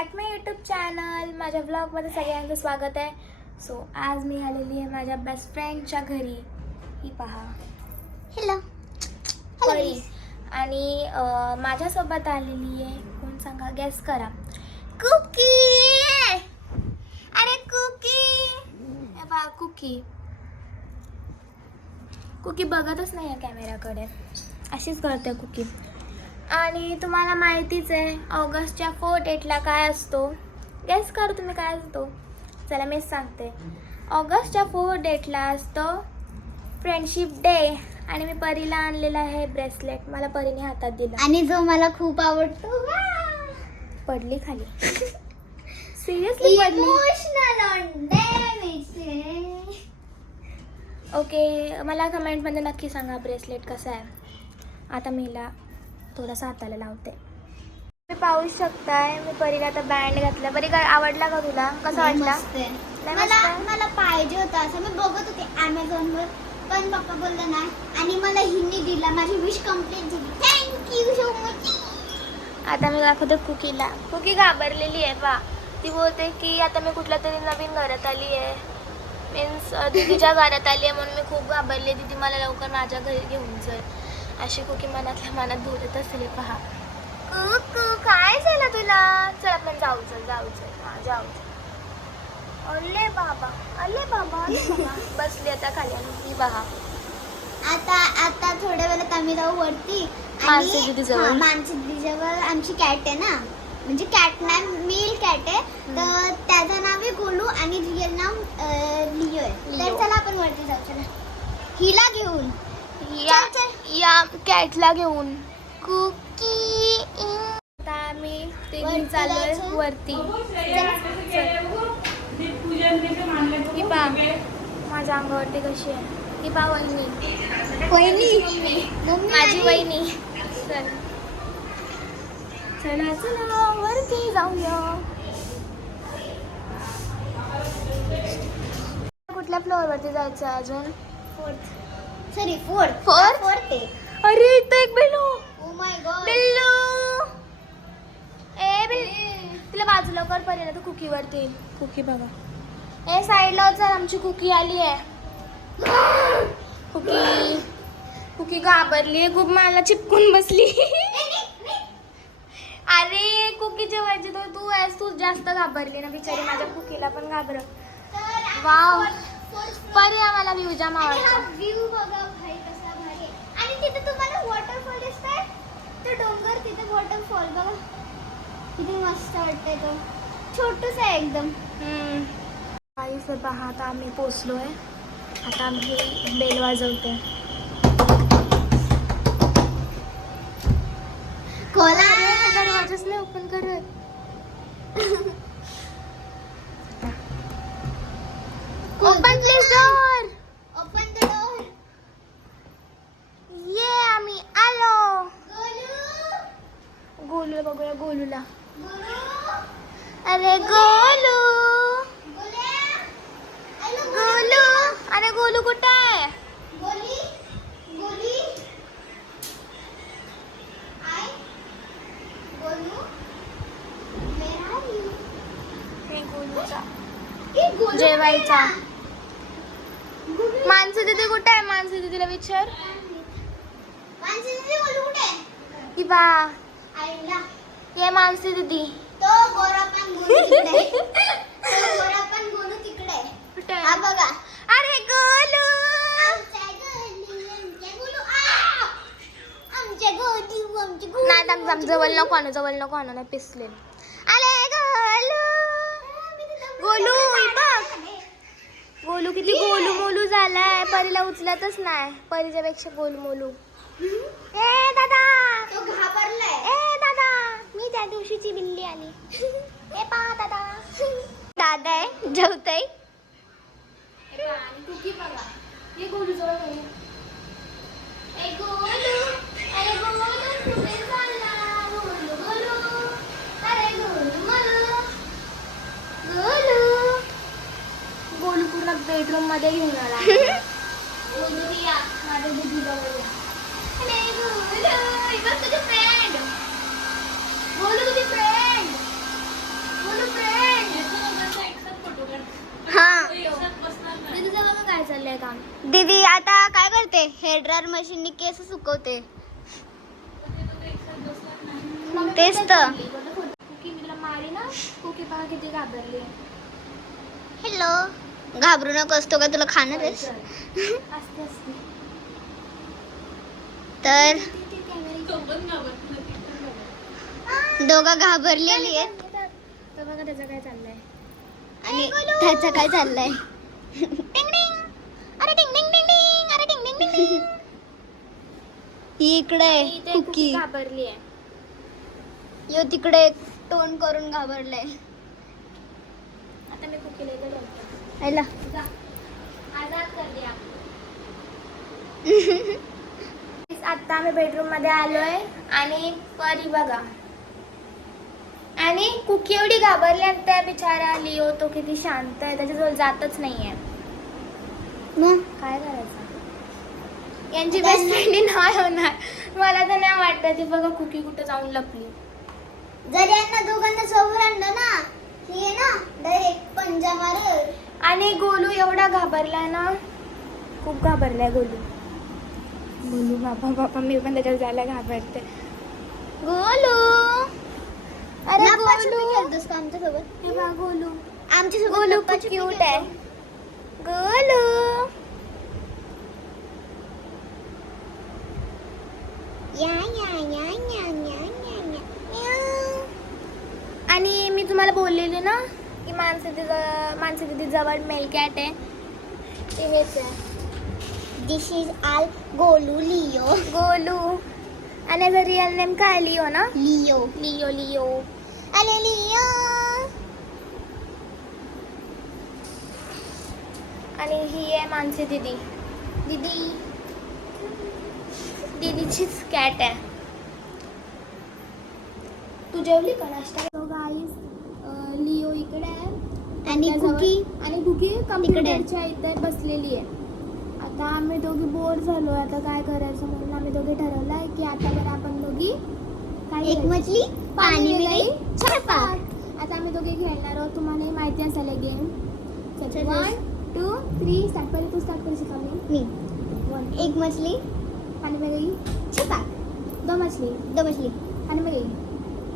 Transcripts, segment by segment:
Back माय YouTube channel माझ्या ब्लॉगमध्ये सगळ्यांचं स्वागत आहे. सो आज मी आलेली आहे माझ्या बेस्ट फ्रेंडच्या घरी. ही पहा. हॅलो परी. आणि माझ्यासोबत आलेली आहे. कोण सांगा? गॅस करा. कुकी अरे कुकी पहा कुकी कुकी बघतच नाही आहे कॅमेराकडे अशीच करते कुकी आणि तुम्हाला माहितीच आहे ऑगस्टच्या फोर डेटला काय असतो? गेस कर तुम्ही काय असतो? चला मीच सांगते. ऑगस्टच्या फोर डेटला असतो फ्रेंडशिप डे आणि मी परीला आणलेला आहे ब्रेसलेट मला परीने हातात दिला. आणि जो मला खूप आवडतो पडली खाली. सिरियसली पडली? ओके मला कमेंटमध्ये नक्की सांगा ब्रेसलेट कसं आहे. आता मी हिला थोडासा हाताला लावते. तुम्ही पाहू शकताय मी परीला आता बँड घातला. परी काय आवडला का तुला? कसा वाटला? मला. मला पाहिजे होता असं. मी बघत होते Amazon वर. पण पप्पा बोलले नाही आणि मला हिंदी दिला. माझी विश कंप्लीट झाली. थँक्यू सो मच आता मी दाखवते कुकीला. कुकी घाबरलेली आहे पा ती बोलते की आता मी कुठल्या तरी नवीन घरात आली आहे. मीन्स दीदीच्या घरात आली आहे म्हणून मी खूप घाबरली दीदी मला लवकर माझ्या घरी घेऊन चल अशी कुकी मनातल्या मनात बोलत असेल पहा. कुकू काय झालं तुला? चल आपण जाऊ चल जाऊ चल. हा जाऊ. अल्ले बाबा अल्ले बाबा अल्ले बाबा. बसली आता खाली आणि पहा आता आता थोड्या वेळात आम्ही जाऊ वरती. मानसी दीदीजवळ. हा, मानसी दीदीजवळ आमची कॅट आहे ना? म्हणजे कॅट नाही मेल कॅट आहे. तर त्याचं नाव आहे गोलू आणि रिअल नाव अं, लिओ आहे. तर लिओ. चला आपण वरती जाऊ चला. हिला घेऊन. या चल, या कॅटला घेऊन. कुकी आता आम्ही ते वरती चाललोय जायचं? वरती. ही पा माझ्या अंगावरती कशी आहे. ही पा वहिनी. वहिनी. माझी. वहिनी. चल. चला चला वरती जाऊया. कुठल्या फ्लोअर वरती जायचं आहे अजून? Fourth sorry fourth Fourth? Fourth आहे अरे इथं एक बेलो ओ माय गॉड बिल्लू. ए बिल्लू तिला बाजूला कर पर्यंत तू कुकीवरती कुकी बघा. ए साईडला चल आमची कुकी आली आहे. कुकी. कुकी घाबरली खूप मला चिपकून बसली. अरे कुकीच्या वरची तर तू आहेस तू जास्त घाबरली ना बिचारी माझ्या कुकीला पण घाबर वाव. परी आम्हाला व्ह्यू जाम हा आवडतो व्ह्यू बघा भाई कसा भारी आहे. आणि तिथे तुम्हाला वॉटरफॉल दिसतंय? तो डोंगर तिथे वॉटरफॉल बघा. किती मस्त वाटतंय तो. छोटूस आहे एकदम. काहीच पहा आता आम्ही पोचलोय. आता आम्ही बेल वाजवते कोला दरवाजाच नाही ओपन करत गोलूला बघूया गोलूला. गोलू? अरे गोलू! गोलू? अरे गोलू कुठं आहे? हे. हे जेवायचा. माणसं दिदी कुठे आहे? माणसं दिदीला विचार? की बा ये मानसी दिदी. तो गोरा पण गोलू तिकडे. तो गोरा पण गोलू तिकडे. कुठे हा? बघा. अरे गोलू. नाही थांब थांब जवळ नको आणू जवळ नको आणू नाही पिसले. अरे गोलू. गोलू बघ. गोलू किती गोलू मोलू झालाय. परीला उचलतच नाही. परीच्या पेक्षा गोलू मोलू ए दादा. तो घाबरलाय. मी त्या दिवशीची बिल्ली आली. ए पा दादा. दादा आहे जवळ ए गोलू अरे गोलू कुठे चालला गोलू गोलू अरे गोलू गोलू गोलू गोलू पूर्ण बेडरूममध्ये घेऊन आला. माझ्या बघा काय काम दीदी आता काय करते? हेअर ड्रायर मशीननी केस सुकवते. तेच तर. हॅलो घाबरू नको असतो का तुला खाणार तर दोघं घाबरलेली आहेत. बघा त्याचं काय चाललंय? आणि त्याचं काय चाललंय? अरे टिंग टिंग टिंग टिंग अरे टिंग टिंग टिंग ही इकडे आहे कुकी. घाबरली आहे? यो तिकडे टोन करून घाबरलाय. आता मी कुकीला इथे ठेवते. जा. आजाद कर दिया. आता आम्ही बेडरूममध्ये आलोय आणि परी बघा. कुकी एवढी घाबरली आणि त्या बिचारा लिओ तो किती शांत आहे त्याच्याजवळ जातच नाहीये. मग? काय करायचं? यांची बेस्ट फ्रेंड नाही होणार. मला तर नाही वाटत ती बघा कुकी कुठे जाऊन लपली. जर यांना दोघांना समोर आणलं ना आहे ना डायरेक्ट पंजा मारल आणि गोलू एवढा घाबरला ना खूप घाबरलाय गोलू. गोलू बाबा बाबा मी पण त्याच्यावर जायला घाबरते. गोलू! अरे गोलू. खेळतोस का आमच्यासोबत? हे बघ गोलू. आमच्यासोबत गोलू खूप लपाछुपी क्यूट आहे. खेळतो. गोलू. या या या या या या या. या. आणि मी तुम्हाला बोललेले ना की माणसे माणसे दिदी जवळ मेल कॅट आहे. ते हेच आहे. This is all Golu. Golu आणि याचा रिअल नेम काय लिओ ना लिओ लिओ लिओ अरे लिओ आणि ही आहे मानसी दिदी दीदी दीदीचीच कॅट आहे तू जेवली का नाश्ता गाईस लिओ इकडे आहे. आणि कुकी आणि कुकी कम्प्युटरच्या इथे बसलेली आहे. आता. आम्ही दोघी बोर झालो. आता काय करायचं म्हणून आम्ही दोघी ठरवलं आहे की आता बरं आपण दोघी काय एक करायचं? मछली पाणी में गई छपाक आता आम्ही दोघे खेळणार आहोत. तुम्हाला माहिती असेल गेम. चल. वन टू थ्री स्टार्ट पहिले तू स्टार्ट करू शिका मी? मी. वन एक मछली पानी में गई छपाक दो मछली दो मछली पानी में गई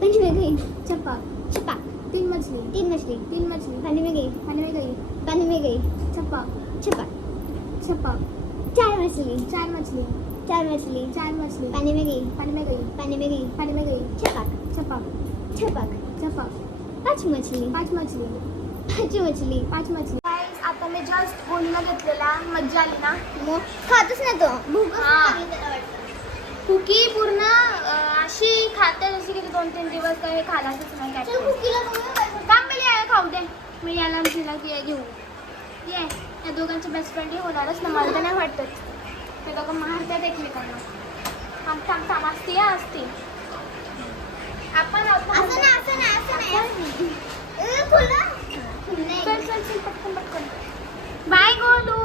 पानी में गई छप्पक छपाक तीन मछली तीन मछली तीन मछली पानी में गई पानी में गई पानी में गई छप्पक छपाक छप्पक चार मछली चार मछली चार मछली चार मछली पानी में गई पानी में गई पानी में गई पानी में गई छपाक छप्पक छपाक छप्पक पाच मछली पाच मछली पाच मछली पाच मछली आता मी जस्ट गोलीला घेतलेला मज्जा आली ना मग खातच ना तो वाटतं. कुकी पूर्ण अशी खाते जशी की दोन तीन दिवस काही खालाच नाही काय कुकीला मिली आहे खाऊ दे मी याला तिला घेऊ ये या दोघांचे बेस्ट फ्रेंड होणारच ना मला तर नाही वाटत. ते दोघं मारतात एकमेकांना. थांब थांब थांब असते हा असते. आपण असं ना असं ना असं नाही. चल चल चल पटकन पटकन. बाय गोलू.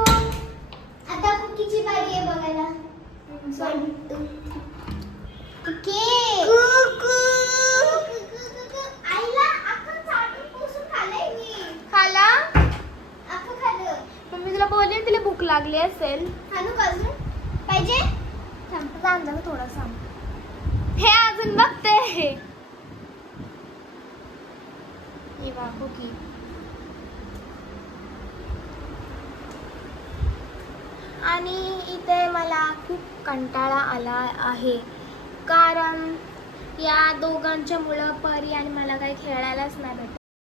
आता कुकीची बारी आहे बघायला. कुकी. असेल. का? पाहिजे? थोडासा हे अजून बघते. हे बा कुकी आणि इथे मला खूप कंटाळा आला आहे. कारण या दोघांच्या मुलं परी आणि मला काही खेळायलाच नाही भेटत.